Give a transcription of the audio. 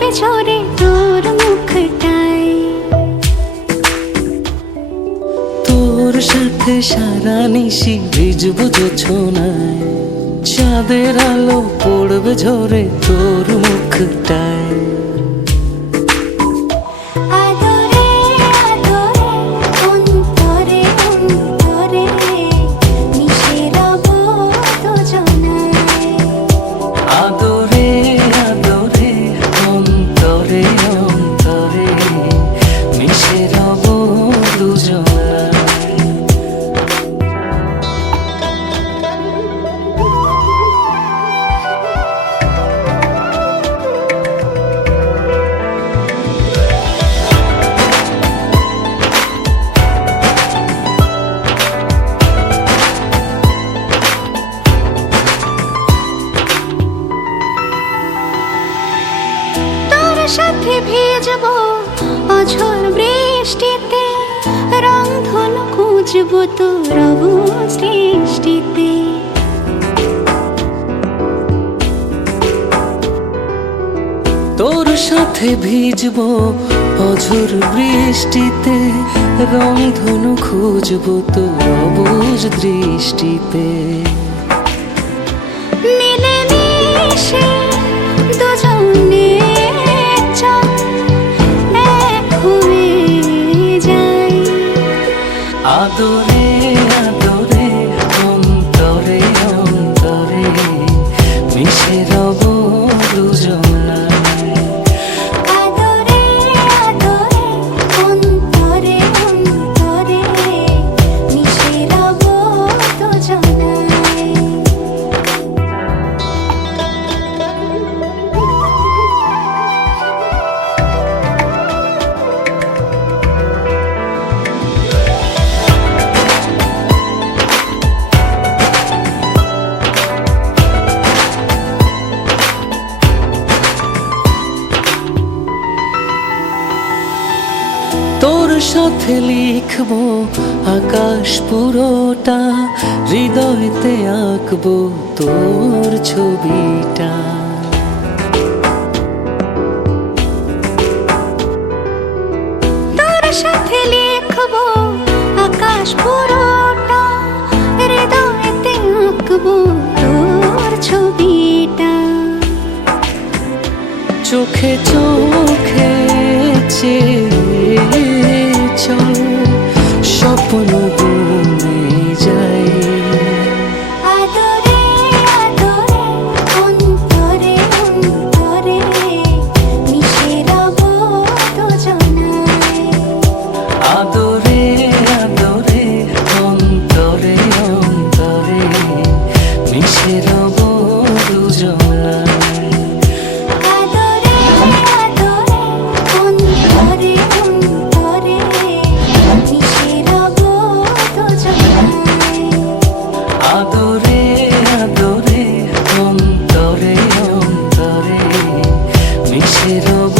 পড়বে ঝরে তোর মুখটাই। তোর সাথে সারা নিশি ভিজবো জোছনায়, চাঁদের আলো পড়বে ঝরে তোর মুখটায়। আদরে আদরে অন্তরে অন্তরে মিশে রব দুজনায়। আদরে আদরে অন্তরে অন্তরে মিশে রব দুজনায়। সাথে ভিজবো অঝোর বৃষ্টিতে, রংধনু খুঁজবো তোর সৃষ্টিতে। তোর সাথে ভিজবো অঝোর বৃষ্টিতে, রংধনু খুঁজবো তোর অবুঝ দৃষ্টিতে। মিলে মিশে দুজনে চল এক হয়ে যাই। আদরে আদরে অন্তরে অন্তরে মিশে রব দুজনায়। আদরে আদরে অন্তরে অন্তরে মিশে রব দুজনায়। তোর সাথে লিখবো আকাশ পুরোটা, হৃদয়তে আঁকবো তোর ছবিটা। তোর সাথে লিখবো আকাশ পুরোটা, হৃদয়তে আঁকবো তোর ছবিটা। চোখে চোখে চেয়ে চল স্বপ্ন বুনে যাই। আদরে আদরে অন্তরে অন্তরে মিশে রব দুজনায়। আদরে আদরে অন্তরে অন্তরে মিশে রব দুজনায়। আদরে আদরে অন্তরে অন্তরে মিশে রব দুজনায়। আদরে আদরে অন্তরে অন্তরে মিশে রব